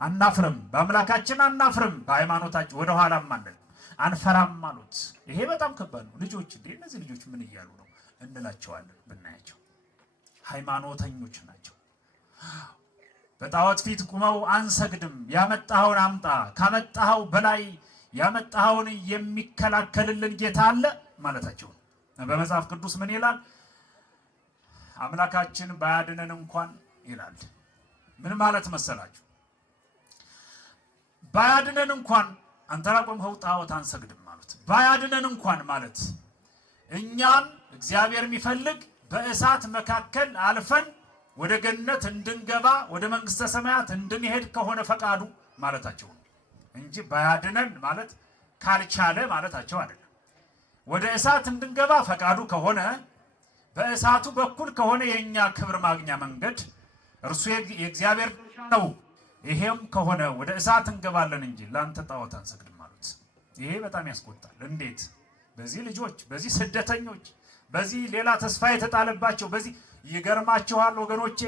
አናፍርም፣ በአምላካችን አናፍርም፣ በሃይማኖታችን ወደ ኋላም አንልም፣ አንፈራም አሉት። ይሄ በጣም ከባድ ነው። ልጆች እንዴ እነዚህ ልጆች ምን እያሉ ነው እንላቸዋለን ብናያቸው። ሃይማኖተኞች ናቸው። በጣዖት ፊት ቁመው አንሰግድም፣ ያመጣኸውን አምጣ፣ ካመጣኸው በላይ ያመጣኸውን የሚከላከልልን ጌታ አለ ማለታቸው። በመጽሐፍ ቅዱስ ምን ይላል? አምላካችን ባያድነን እንኳን ይላል። ምን ማለት መሰላችሁ? ባያድነን እንኳን አንተ ላቆምኸው ጣዖት አንሰግድም ማለት ባያድነን እንኳን ማለት እኛን እግዚአብሔር የሚፈልግ በእሳት መካከል አልፈን ወደ ገነት እንድንገባ ወደ መንግስተ ሰማያት እንድንሄድ ከሆነ ፈቃዱ ማለታቸው ነው እንጂ ባያድነን ማለት ካልቻለ ማለታቸው አይደለም። ወደ እሳት እንድንገባ ፈቃዱ ከሆነ በእሳቱ በኩል ከሆነ የኛ ክብር ማግኛ መንገድ እርሱ የእግዚአብሔር ነው። ይሄም ከሆነ ወደ እሳት እንገባለን እንጂ ላንተ ጣዖት አንሰግድም ማለት ይሄ በጣም ያስቆጣል። እንዴት በዚህ ልጆች፣ በዚህ ስደተኞች፣ በዚህ ሌላ ተስፋ የተጣለባቸው በዚህ ይገርማችኋል ወገኖቼ፣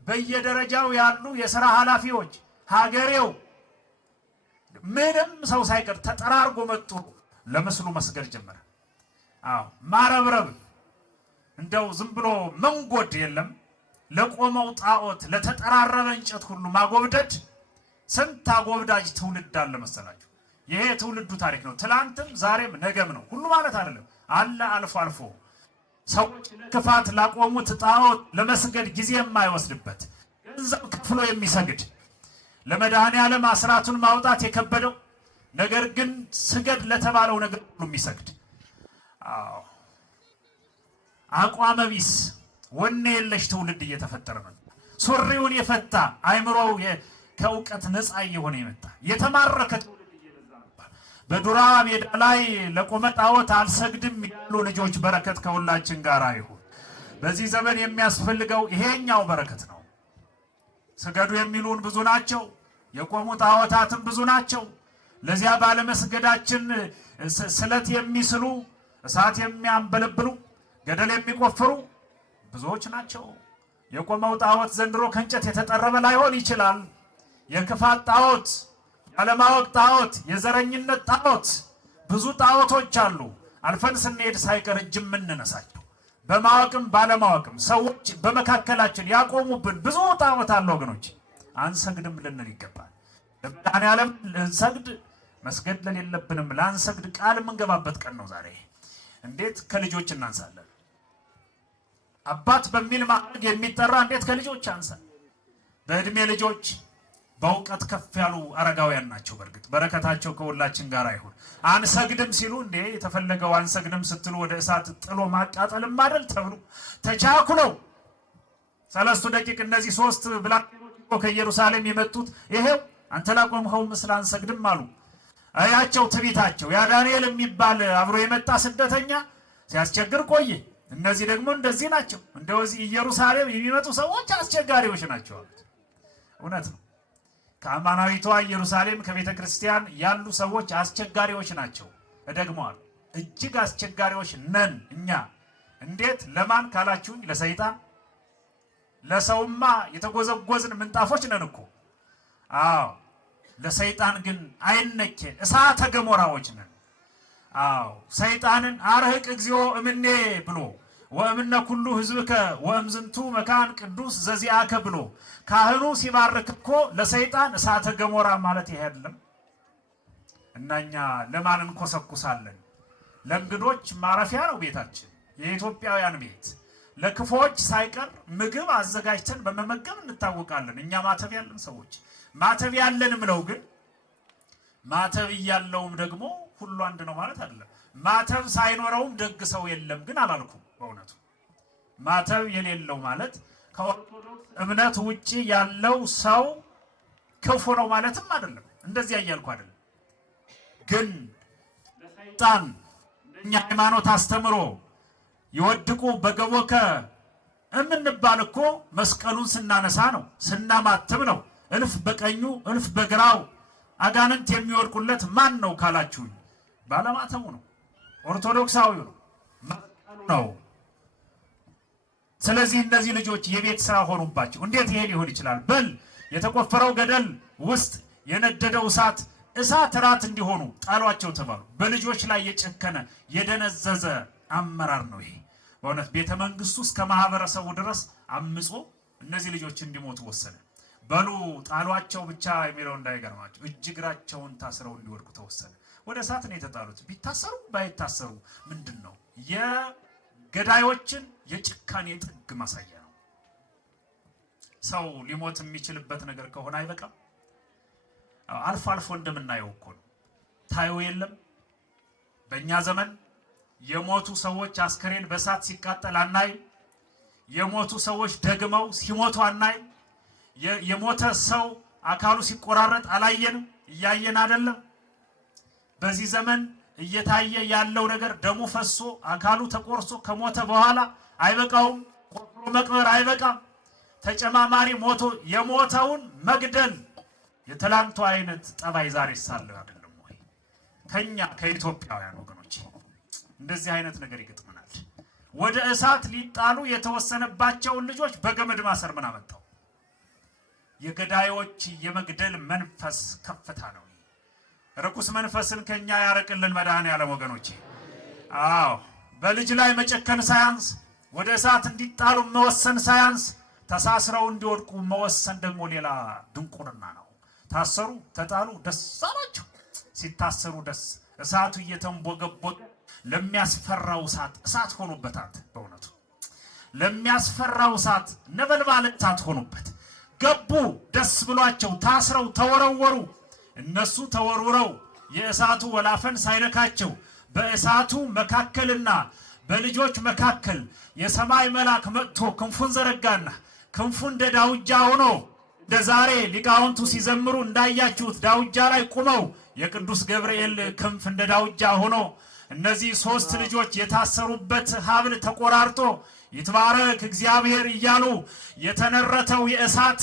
በየደረጃው ያሉ የሥራ ኃላፊዎች ሀገሬው ምንም ሰው ሳይቀር ተጠራርጎ መጡ። ለምስሉ መስገድ ጀመረ። አዎ ማረብረብ፣ እንደው ዝም ብሎ መንጎድ የለም። ለቆመው ጣዖት ለተጠራረበ እንጨት ሁሉ ማጎብደድ። ስንት አጎብዳጅ ትውልድ አለ መሰላችሁ። ይሄ ትውልዱ ታሪክ ነው። ትላንትም ዛሬም ነገም ነው ሁሉ ማለት አይደለም አለ። አልፎ አልፎ ሰዎች ክፋት ላቆሙት ጣዖት ለመስገድ ጊዜ የማይወስድበት ገንዘብ ከፍሎ የሚሰግድ ለመድኃኔዓለም አስራቱን ማውጣት የከበደው ነገር ግን ስገድ ለተባለው ነገር ሁሉ የሚሰግድ አቋመ ቢስ ወኔ የለሽ ትውልድ እየተፈጠረ ነው። ሱሪውን የፈታ አይምሮው ከእውቀት ነፃ እየሆነ የመጣ የተማረከ ትውልድ እየበዛ ነበር። በዱራ ሜዳ ላይ ለቆመ ጣዖት አልሰግድም ያሉ ልጆች በረከት ከሁላችን ጋር ይሁን። በዚህ ዘመን የሚያስፈልገው ይሄኛው በረከት ነው። ስገዱ የሚሉን ብዙ ናቸው። የቆሙ ጣዖታትም ብዙ ናቸው። ለዚያ ባለመስገዳችን ስለት የሚስሉ እሳት የሚያንበለብሉ ገደል የሚቆፍሩ ብዙዎች ናቸው። የቆመው ጣዖት ዘንድሮ ከእንጨት የተጠረበ ላይሆን ይችላል። የክፋት ጣዖት፣ ያለማወቅ ጣዖት፣ የዘረኝነት ጣዖት፣ ብዙ ጣዖቶች አሉ። አልፈን ስንሄድ ሳይቀር እጅ የምንነሳቸው በማወቅም ባለማወቅም ሰዎች በመካከላችን ያቆሙብን ብዙ ጣዖት አለ ወገኖች። አንሰግድም ልንል ይገባል። ለመድኃኔዓለም ልንሰግድ መስገድ ለሌለብንም ላንሰግድ ቃል የምንገባበት ቀን ነው ዛሬ። እንዴት ከልጆች እናንሳለን? አባት በሚል ማዕረግ የሚጠራ እንዴት ከልጆች አንሳል? በእድሜ ልጆች በእውቀት ከፍ ያሉ አረጋውያን ናቸው። በእርግጥ በረከታቸው ከሁላችን ጋር ይሁን። አንሰግድም ሲሉ እንዴ የተፈለገው አንሰግድም ስትሉ ወደ እሳት ጥሎ ማቃጠልም አይደል ተብሎ ተቻኩለው 3 ደቂቅ እነዚህ 3 ብላቴኖች ከኢየሩሳሌም የመጡት ይሄው አንተ ላቆምኸው ምስል አንሰግድም አሉ። አያቸው ትቢታቸው። ያ ዳንኤል የሚባል አብሮ የመጣ ስደተኛ ሲያስቸግር ቆየ። እነዚህ ደግሞ እንደዚህ ናቸው። እንደዚህ ኢየሩሳሌም የሚመጡ ሰዎች አስቸጋሪዎች ናቸው አሉት። እውነት ነው። ከአማናዊቷ ኢየሩሳሌም ከቤተ ክርስቲያን ያሉ ሰዎች አስቸጋሪዎች ናቸው። እደግመዋለሁ፣ እጅግ አስቸጋሪዎች ነን እኛ። እንዴት ለማን ካላችሁኝ፣ ለሰይጣን። ለሰውማ የተጎዘጎዝን ምንጣፎች ነን እኮ። አዎ ለሰይጣን ግን አይነኬን እሳተ ገሞራዎች ነን። አዎ ሰይጣንን አርህቅ እግዚኦ እምኔ ብሎ ወእምነ ኩሉ ህዝብከ ወእምዝንቱ መካን ቅዱስ ዘዚአከ ብሎ ካህኑ ሲባርክ እኮ ለሰይጣን እሳተ ገሞራ ማለት ይሄ አይደለም። እናኛ ለማን እንኮሰኩሳለን? ለእንግዶች ማረፊያ ነው ቤታችን፣ የኢትዮጵያውያን ቤት። ለክፎች ሳይቀር ምግብ አዘጋጅተን በመመገብ እንታወቃለን። እኛ ማተብ ያለን ሰዎች ማተብ ያለን ምለው ግን ማተብ እያለውም ደግሞ ሁሉ አንድ ነው ማለት አይደለም። ማተብ ሳይኖረውም ደግ ሰው የለም ግን አላልኩም። በእውነቱ ማተብ የሌለው ማለት ከኦርቶዶክስ እምነት ውጪ ያለው ሰው ክፉ ነው ማለትም አይደለም። እንደዚህ እያልኩ አይደለም። ግን ለሰይጣን እንደኛ ሃይማኖት አስተምሮ ይወድቁ በገቦከ እምንባል እኮ መስቀሉን ስናነሳ ነው፣ ስናማትብ ነው። እልፍ በቀኙ እልፍ በግራው አጋንንት የሚወድቁለት ማን ነው ካላችሁኝ፣ ባለማተቡ ነው፣ ኦርቶዶክሳዊው ነው፣ መስቀሉ ነው። ስለዚህ እነዚህ ልጆች የቤት ስራ ሆኑባቸው። እንዴት ይሄ ሊሆን ይችላል? በል የተቆፈረው ገደል ውስጥ የነደደው እሳት ራት እንዲሆኑ ጣሏቸው ተባሉ። በልጆች ላይ የጨከነ የደነዘዘ አመራር ነው ይሄ። በእውነት ቤተ መንግስቱ እስከ ማህበረሰቡ ድረስ አምጾ እነዚህ ልጆች እንዲሞቱ ወሰነ። በሉ ጣሏቸው ብቻ የሚለው እንዳይገርማቸው እጅ እግራቸውን ታስረው እንዲወድቁ ተወሰነ። ወደ እሳት ነው የተጣሉት። ቢታሰሩ ባይታሰሩ ምንድን ነው? የገዳዮችን የጭካኔ ጥግ ማሳያ ነው። ሰው ሊሞት የሚችልበት ነገር ከሆነ አይበቃም? አልፎ አልፎ እንደምናየው እኮ ነው። ታዩ የለም በእኛ ዘመን የሞቱ ሰዎች አስከሬን በእሳት ሲቃጠል አናይ። የሞቱ ሰዎች ደግመው ሲሞቱ አናይ። የሞተ ሰው አካሉ ሲቆራረጥ አላየንም። እያየን አይደለም። በዚህ ዘመን እየታየ ያለው ነገር ደሙ ፈሶ አካሉ ተቆርሶ ከሞተ በኋላ አይበቃውም። ቆፍሮ መቅበር አይበቃም። ተጨማማሪ ሞቶ የሞተውን መግደል የትላንቱ አይነት ጠባይ ዛሬ ሳለ አይደለም ወይ? ከኛ ከኢትዮጵያውያን ወገኖች እንደዚህ አይነት ነገር ይገጥመናል። ወደ እሳት ሊጣሉ የተወሰነባቸውን ልጆች በገመድ ማሰር ምን አመጣው? የገዳዮች የመግደል መንፈስ ከፍታ ነው። ርኩስ መንፈስን ከኛ ያርቅልን መድኃኔዓለም ወገኖቼ። አዎ በልጅ ላይ መጨከን ሳያንስ ወደ እሳት እንዲጣሉ መወሰን ሳያንስ ተሳስረው እንዲወድቁ መወሰን ደግሞ ሌላ ድንቁርና ነው። ታሰሩ፣ ተጣሉ፣ ደስ አላቸው። ሲታሰሩ ደስ እሳቱ እየተንቦገቦገ ለሚያስፈራው እሳት ሆኖበታል። በእውነቱ ለሚያስፈራው እሳት ነበልባል እሳት ሆኖበት ገቡ። ደስ ብሏቸው ታስረው ተወረወሩ። እነሱ ተወርውረው የእሳቱ ወላፈን ሳይነካቸው በእሳቱ መካከልና በልጆች መካከል የሰማይ መልአክ መጥቶ ክንፉን ዘረጋና ክንፉ እንደ ዳውጃ ሆኖ እንደ ዛሬ ሊቃውንቱ ሲዘምሩ እንዳያችሁት ዳውጃ ላይ ቁመው የቅዱስ ገብርኤል ክንፍ እንደ ዳውጃ ሆኖ እነዚህ ሶስት ልጆች የታሰሩበት ሀብል ተቆራርጦ ይትባረክ እግዚአብሔር እያሉ የተነረተው የእሳት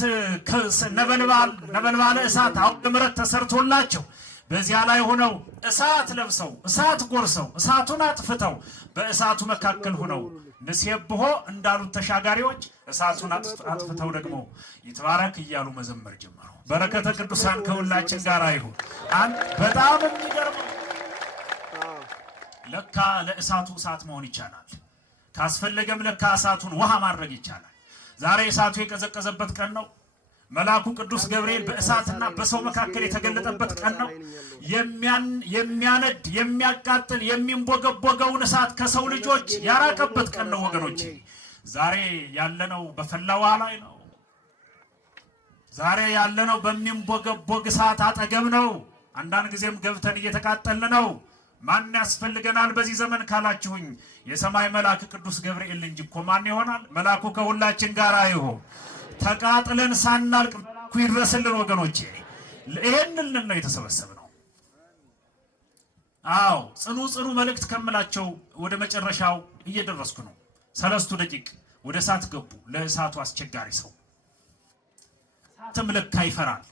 ነበልባል እሳት አውደ ምሕረት ተሰርቶላቸው በዚያ ላይ ሆነው እሳት ለብሰው እሳት ጎርሰው እሳቱን አጥፍተው በእሳቱ መካከል ሆነው ንሴብሖ እንዳሉት ተሻጋሪዎች እሳቱን አጥፍተው ደግሞ ይትባረክ እያሉ መዘመር ጀመሩ። በረከተ ቅዱሳን ከሁላችን ጋር ይሁን። በጣም የሚገርመው ለካ ለእሳቱ እሳት መሆን ይቻላል። ካስፈለገም ለካ እሳቱን ውሃ ማድረግ ይቻላል። ዛሬ እሳቱ የቀዘቀዘበት ቀን ነው። መልአኩ ቅዱስ ገብርኤል በእሳትና በሰው መካከል የተገለጠበት ቀን ነው። የሚያነድ የሚያቃጥል የሚንቦገቦገውን እሳት ከሰው ልጆች ያራቀበት ቀን ነው ወገኖቼ። ዛሬ ያለነው በፈላ ውሃ ላይ ነው። ዛሬ ያለነው በሚንቦገቦግ እሳት አጠገብ ነው። አንዳንድ ጊዜም ገብተን እየተቃጠልን ነው። ማን ያስፈልገናል በዚህ ዘመን ካላችሁኝ የሰማይ መልአክ ቅዱስ ገብርኤል እንጂ እኮ ማን ይሆናል? መልአኩ ከሁላችን ጋር ይሁን። ተቃጥለን ሳናልቅ መልአኩ ይድረስልን ወገኖቼ። ይሄንን ነው የተሰበሰብነው። አዎ ጽኑ መልእክት ከምላቸው ወደ መጨረሻው እየደረስኩ ነው። 3 ደቂቅ ወደ እሳት ገቡ። ለእሳቱ አስቸጋሪ ሰው እሳትም ለካ ይፈራል።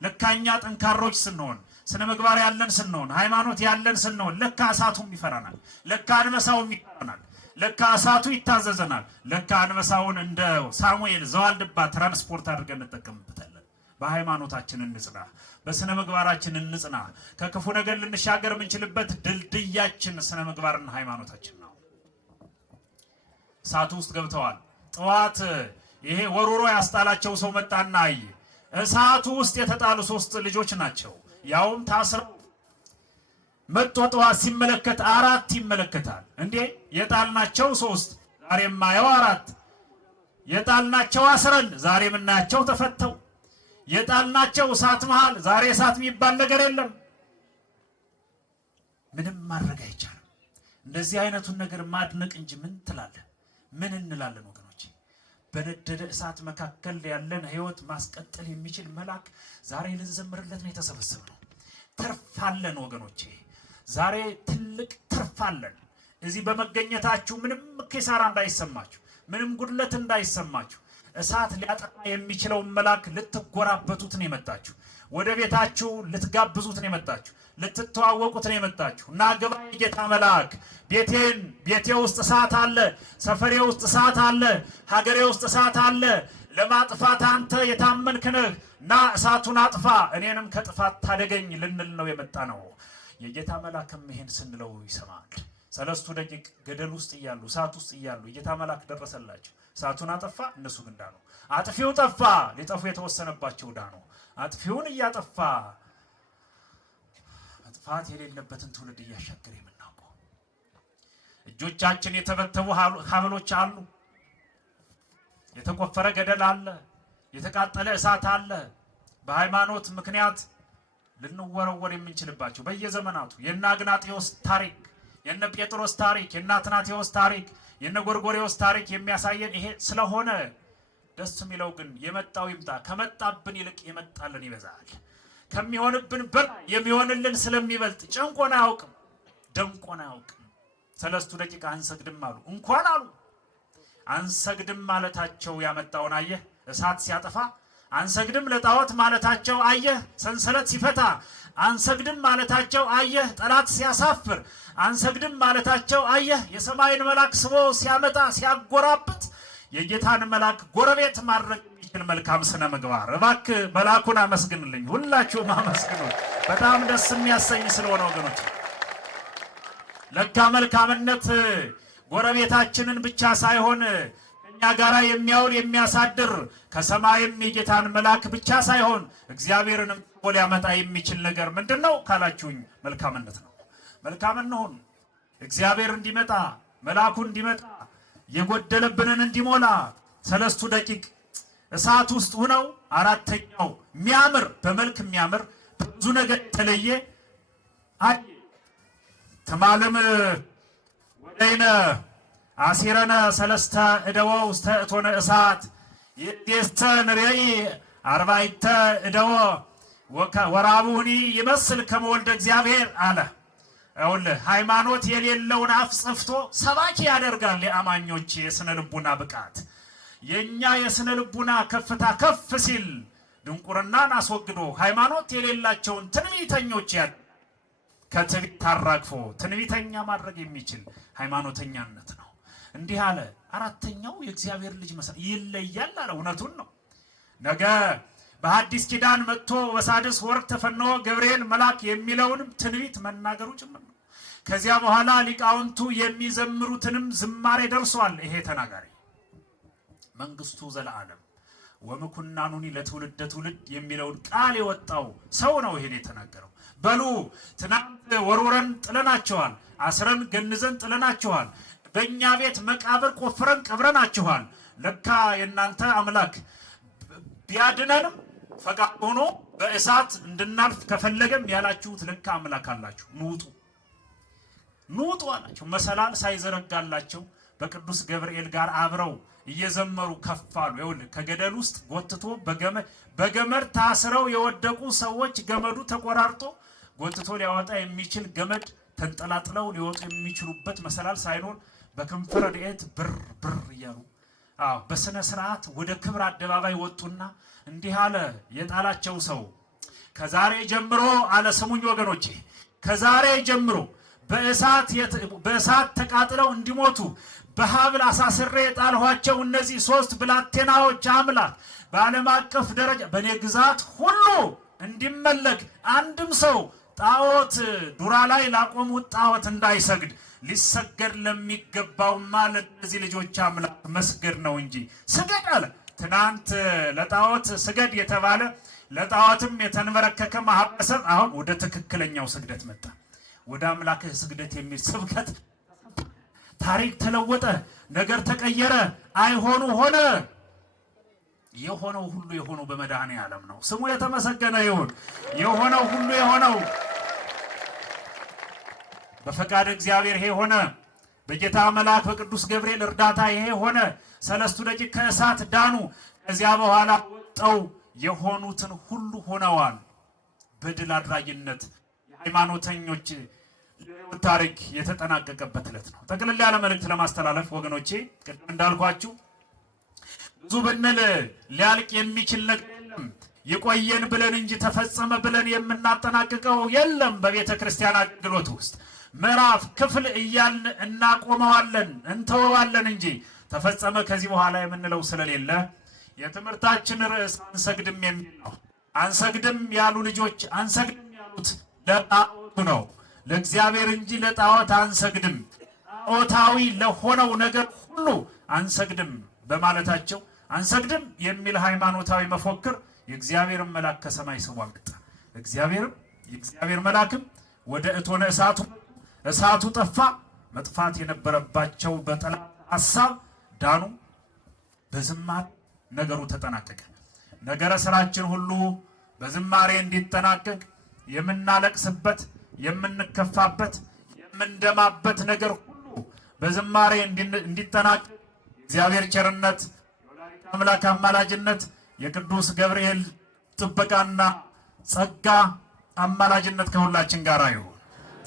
ለካኛ ጠንካሮች ስንሆን ስነ ምግባር ያለን ስንሆን ሃይማኖት ያለን ስንሆን ለካ እሳቱም ይፈራናል። ለካ አንበሳውም ይፈራናል። ለካ እሳቱ ይታዘዘናል። ለካ አንበሳውን እንደ ሳሙኤል ዘዋልድባ ትራንስፖርት አድርገን እንጠቀምበታለን። በሃይማኖታችን እንጽና፣ በስነ ምግባራችን እንጽና። ከክፉ ነገር ልንሻገር የምንችልበት ድልድያችን ስነ ምግባርና ሃይማኖታችን ነው። እሳቱ ውስጥ ገብተዋል። ጠዋት ይሄ ወሮሮ ያስጣላቸው ሰው መጣና አየ። እሳቱ ውስጥ የተጣሉ 3 ልጆች ናቸው። ያውም ታስረው መጦጣዋ ሲመለከት 4 ይመለከታል። እንዴ የጣልናቸው 3 ዛሬ ማየው 4፣ የጣልናቸው አስረን ዛሬ ምናያቸው ተፈተው፣ የጣልናቸው እሳት መሃል ዛሬ እሳት የሚባል ነገር የለም። ምንም ማድረግ አይቻልም። እንደዚህ አይነቱን ነገር ማድነቅ እንጂ ምን ትላለህ? ምን እንላለን ወገኖቼ? በነደደ እሳት መካከል ያለን ህይወት ማስቀጠል የሚችል መልአክ ዛሬ ልንዘምርለት ነው የተሰበሰብነው። ተርፋለን ወገኖቼ፣ ዛሬ ትልቅ ተርፋለን። እዚህ በመገኘታችሁ ምንም ኪሳራ እንዳይሰማችሁ፣ ምንም ጉድለት እንዳይሰማችሁ። እሳት ሊያጠፋ የሚችለውን መልአክ ልትጎራበቱት ነው የመጣችሁ። ወደ ቤታችሁ ልትጋብዙት ነው የመጣችሁ። ልትተዋወቁት ነው የመጣችሁ። እና ግባ የጌታ መልአክ፣ ቤቴ ውስጥ እሳት አለ፣ ሰፈሬ ውስጥ እሳት አለ፣ ሀገሬ ውስጥ እሳት አለ፣ ለማጥፋት አንተ የታመንክ ነህ፣ እና እሳቱን አጥፋ፣ እኔንም ከጥፋት ታደገኝ ልንል ነው የመጣ ነው። የጌታ መልአክም ይሄን ስንለው ይሰማል። 3 ደቂቅ ገደል ውስጥ እያሉ እሳት ውስጥ እያሉ የጌታ መልአክ ደረሰላቸው። እሳቱን አጠፋ፣ እነሱ ግን ዳኑ። አጥፊው ጠፋ፣ ሊጠፉ የተወሰነባቸው ዳኑ። አጥፊውን እያጠፋ መጥፋት የሌለበትን ትውልድ እያሻገረ የምናውቀው እጆቻችን የተበተቡ ሀብሎች አሉ። የተቆፈረ ገደል አለ። የተቃጠለ እሳት አለ። በሃይማኖት ምክንያት ልንወረወር የምንችልባቸው በየዘመናቱ የነ አግናጢዮስ ታሪክ፣ የነ ጴጥሮስ ታሪክ፣ የነ አትናቴዎስ ታሪክ፣ የነ ጎርጎርዮስ ታሪክ የሚያሳየን ይሄ ስለሆነ ደስ የሚለው ግን የመጣው ይምጣ፣ ከመጣብን ይልቅ የመጣልን ይበዛል። ከሚሆንብን በላይ የሚሆንልን ስለሚበልጥ ጨንቆን አያውቅም፣ ደንቆን አያውቅም። 3 ደቂቃ አንሰግድም አሉ። እንኳን አሉ አንሰግድም ማለታቸው ያመጣውን አየህ። እሳት ሲያጠፋ አንሰግድም ለጣዖት ማለታቸው አየህ። ሰንሰለት ሲፈታ አንሰግድም ማለታቸው አየህ። ጠላት ሲያሳፍር አንሰግድም ማለታቸው አየህ። የሰማይን መልአክ ስቦ ሲያመጣ ሲያጎራብት የጌታን መልአክ ጎረቤት ማድረግ የሚችል መልካም ስነ ምግባር። እባክህ መልአኩን አመስግንልኝ። ሁላችሁም አመስግኑ። በጣም ደስ የሚያሰኝ ስለሆነ ወገኖች፣ ለካ መልካምነት ጎረቤታችንን ብቻ ሳይሆን ከኛ ጋራ የሚያውል የሚያሳድር ከሰማይም የጌታን መልአክ ብቻ ሳይሆን እግዚአብሔርንም ሊያመጣ የሚችል ነገር ምንድነው ካላችሁኝ፣ መልካምነት ነው። መልካም እንሁን። እግዚአብሔር እንዲመጣ መልአኩ እንዲመጣ የጎደለብንን እንዲሞላ 3 ደቂቅ እሳት ውስጥ ሆነው 4ኛው የሚያምር በመልክ የሚያምር ብዙ ነገር የተለየ አይ ተማለም ወደይነ አሲረነ 3 እደወ ውስተ እቶነ እሳት የስተን ረይ 40 እደወ ወራቡኒ ይመስል ከመወልደ እግዚአብሔር አለ። ሃይማኖት የሌለውን አፍ ጽፍቶ ሰባኪ ያደርጋል የአማኞች የስነ ልቡና ብቃት። የኛ የስነ ልቡና ከፍታ ከፍ ሲል ድንቁርናን አስወግዶ ሃይማኖት የሌላቸውን ትንቢተኞች ከትንቢት ታራግፎ ትንቢተኛ ማድረግ የሚችል ሃይማኖተኛነት ነው። እንዲህ አለ። 4ኛው የእግዚአብሔር ልጅ ይለያል አለ። እውነቱን ነው። ነገ በሐዲስ ኪዳን መጥቶ በሳድስ ወር ተፈኖ ገብርኤል መልአክ የሚለውንም ትንቢት መናገሩ ጭምር ነው። ከዚያ በኋላ ሊቃውንቱ የሚዘምሩትንም ዝማሬ ደርሷል። ይሄ ተናጋሪ መንግስቱ ዘለዓለም ወምኩናኑኒ ለትውልደ ትውልድ የሚለውን ቃል የወጣው ሰው ነው ይሄን የተናገረው። በሉ ትናንት ወርውረን ጥለናቸዋል፣ አስረን ገንዘን ጥለናቸዋል፣ በእኛ ቤት መቃብር ቆፍረን ቀብረናቸዋል። ለካ የእናንተ አምላክ ቢያድነንም ፈቃድ ሆኖ በእሳት እንድናልፍ ከፈለገም ያላችሁት ለካ አምላክ አላችሁ። ኑጡ አላቸው። መሰላል ሳይዘረጋላቸው በቅዱስ ገብርኤል ጋር አብረው እየዘመሩ ከፋሉ። ይኸውልህ ከገደል ውስጥ ጎትቶ በገመድ ታስረው የወደቁ ሰዎች ገመዱ ተቆራርጦ ጎትቶ ሊያወጣ የሚችል ገመድ ተንጠላጥለው ሊወጡ የሚችሉበት መሰላል ሳይኖር በክንፈ ረድኤት ብር ብር እያሉ በስነ ስርዓት ወደ ክብር አደባባይ ወጡና እንዲህ አለ የጣላቸው ሰው፣ ከዛሬ ጀምሮ አለ ስሙኝ ወገኖቼ፣ ከዛሬ ጀምሮ በእሳት ተቃጥለው እንዲሞቱ በሐብል አሳስሬ የጣልኋቸው እነዚህ 3 ብላቴናዎች አምላክ በዓለም አቀፍ ደረጃ በእኔ ግዛት ሁሉ እንዲመለክ አንድም ሰው ጣዖት ዱራ ላይ ላቆሙት ጣዖት እንዳይሰግድ ሊሰገድ ለሚገባውማ ለእነዚህ ልጆች አምላክ መስገድ ነው እንጂ ስገድ አለ። ትናንት ለጣዖት ስገድ የተባለ ለጣዖትም የተንበረከከ ማህበረሰብ አሁን ወደ ትክክለኛው ስግደት መጣ። ወደ አምላክህ ስግደት የሚል ስብከት ታሪክ ተለወጠ፣ ነገር ተቀየረ፣ አይሆኑ ሆነ። የሆነው ሁሉ የሆነው በመድኃኔዓለም ነው። ስሙ የተመሰገነ ይሁን። የሆነው ሁሉ የሆነው በፈቃድ እግዚአብሔር ይሄ ሆነ። በጌታ መልአክ በቅዱስ ገብርኤል እርዳታ ይሄ ሆነ። ሰለስቱ ደቂቅ ከእሳት ዳኑ። ከዚያ በኋላ ወጣው የሆኑትን ሁሉ ሆነዋል። በድል አድራጊነት የሃይማኖተኞች ታሪክ የተጠናቀቀበት ዕለት ነው። ጠቅልል ያለ መልእክት ለማስተላለፍ ወገኖቼ፣ ቅድም እንዳልኳችሁ ብዙ ብንል ሊያልቅ የሚችል ነገር የለም። ይቆየን ብለን እንጂ ተፈጸመ ብለን የምናጠናቅቀው የለም። በቤተ ክርስቲያን አገልግሎት ውስጥ ምዕራፍ ክፍል እያልን እናቆመዋለን እንተወዋለን እንጂ ተፈጸመ ከዚህ በኋላ የምንለው ስለሌለ የትምህርታችን ርዕስ አንሰግድም የሚል ነው። አንሰግድም ያሉ ልጆች አንሰግድም ያሉት ለጣዖቱ ነው፣ ለእግዚአብሔር እንጂ ለጣዖት አንሰግድም። ጣዖታዊ ለሆነው ነገር ሁሉ አንሰግድም በማለታቸው አንሰግድም የሚል ሃይማኖታዊ መፎክር የእግዚአብሔርን መልአክ ከሰማይ ስቦ አመጣ። የእግዚአብሔር መልአክም ወደ እቶነ እሳቱ ጠፋ። መጥፋት የነበረባቸው በጠላት ሐሳብ ዳኑ። በዝማሬ ነገሩ ተጠናቀቀ። ነገረ ስራችን ሁሉ በዝማሬ እንዲጠናቀቅ የምናለቅስበት፣ የምንከፋበት፣ የምንደማበት ነገር ሁሉ በዝማሬ እንዲጠናቀቅ እግዚአብሔር ቸርነት፣ የወላዲተ አምላክ አማላጅነት፣ የቅዱስ ገብርኤል ጥበቃና ጸጋ አማላጅነት ከሁላችን ጋር ይሁን።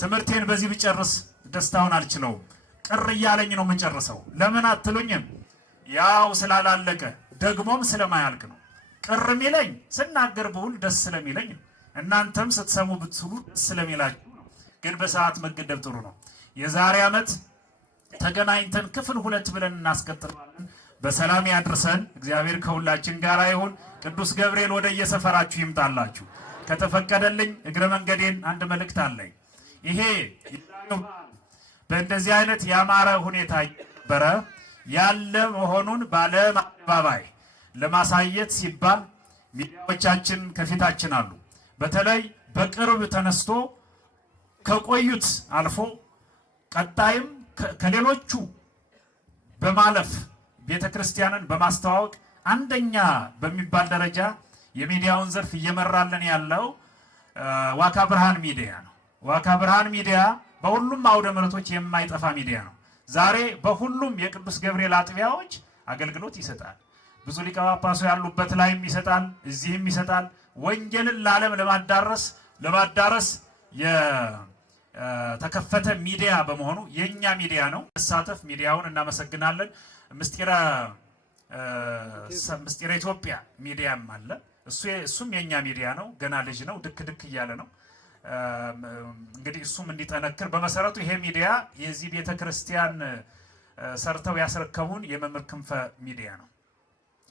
ትምህርቴን በዚህ ብጨርስ ደስታውን አልችለውም። ቅር እያለኝ ነው የምጨርሰው። ለምን አትሉኝም? ያው ስላላለቀ ደግሞም ስለማያልቅ ነው። ቅር የሚለኝ ስናገር ብውል ደስ ስለሚለኝ ነው። እናንተም ስትሰሙ ብትሉ ደስ ስለሚላችሁ ነው። ግን በሰዓት መገደብ ጥሩ ነው። የዛሬ ዓመት ተገናኝተን ክፍል 2 ብለን እናስቀጥላለን። በሰላም ያድርሰን። እግዚአብሔር ከሁላችን ጋር ይሁን። ቅዱስ ገብርኤል ወደ የሰፈራችሁ ይምጣላችሁ። ከተፈቀደልኝ እግረ መንገዴን አንድ መልእክት አለኝ። ይሄ በእንደዚህ አይነት ያማረ ሁኔታ በረ ያለ መሆኑን በዓለም አደባባይ ለማሳየት ሲባል ሚዲያዎቻችን ከፊታችን አሉ። በተለይ በቅርብ ተነስቶ ከቆዩት አልፎ ቀጣይም ከሌሎቹ በማለፍ ቤተክርስቲያንን በማስተዋወቅ አንደኛ በሚባል ደረጃ የሚዲያውን ዘርፍ እየመራልን ያለው ዋካ ብርሃን ሚዲያ ነው። ዋካ ብርሃን ሚዲያ በሁሉም አውደ ምሕረቶች የማይጠፋ ሚዲያ ነው። ዛሬ በሁሉም የቅዱስ ገብርኤል አጥቢያዎች አገልግሎት ይሰጣል። ብዙ ሊቀ ጳጳሱ ያሉበት ላይም ይሰጣል፣ እዚህም ይሰጣል። ወንጌልን ለዓለም ለማዳረስ የተከፈተ ሚዲያ በመሆኑ የኛ ሚዲያ ነው። መሳተፍ ሚዲያውን እናመሰግናለን። ምስጢረ ኢትዮጵያ ሚዲያም አለ። እሱም የኛ ሚዲያ ነው። ገና ልጅ ነው፣ ድክ እያለ ነው። እንግዲህ እሱም እንዲጠነክር በመሰረቱ ይሄ ሚዲያ የዚህ ቤተክርስቲያን ሰርተው ያስረከቡን የመምህር ክንፈ ሚዲያ ነው።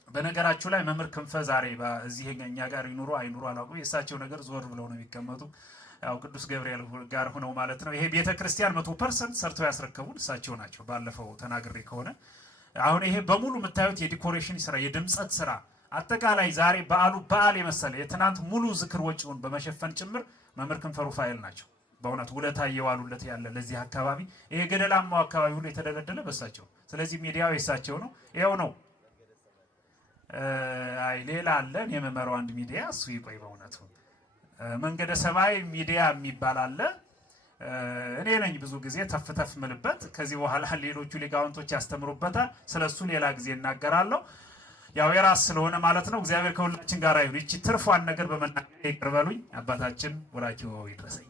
በነገራችሁ ላይ መምህር ክንፈ ዛሬ እዚህ እኛ ጋር ይኑሩ አይኑሩ አላውቅም። የእሳቸው ነገር ዞር ብለው ነው የሚቀመጡ፣ ያው ቅዱስ ገብርኤል ጋር ሆነው ማለት ነው። ይሄ ቤተክርስቲያን 100% ሰርተው ያስረከቡን እሳቸው ናቸው። ባለፈው ተናግሬ ከሆነ አሁን ይሄ በሙሉ የምታዩት የዲኮሬሽን ስራ፣ የድምጸት ስራ፣ አጠቃላይ ዛሬ በዓል የመሰለ የትናንት ሙሉ ዝክር ወጪውን በመሸፈን ጭምር መምህር ክንፈ ሩፋኤል ናቸው። በእውነት ውለታ እየዋሉለት ያለ ለዚህ አካባቢ ይሄ ገደላማው አካባቢ ሁሉ የተደለደለ በሳቸው። ስለዚህ ሚዲያው የሳቸው ነው። ይኸው ነው። አይ ሌላ አለ የመመራው አንድ ሚዲያ እሱ ይቆይ። በእውነቱ መንገደ ሰማይ ሚዲያ የሚባል አለ። እኔ ነኝ ብዙ ጊዜ ተፍተፍ ምልበት። ከዚህ በኋላ ሌሎቹ ሊቃውንቶች ያስተምሩበታል። ስለሱ ሌላ ጊዜ እናገራለሁ። ያው የራስ ስለሆነ ማለት ነው። እግዚአብሔር ከሁላችን ጋር ይሁን። ይቺ ትርፏን ነገር በመናገር ይቅር በሉኝ። አባታችን ወላጆ ይድረሰኝ።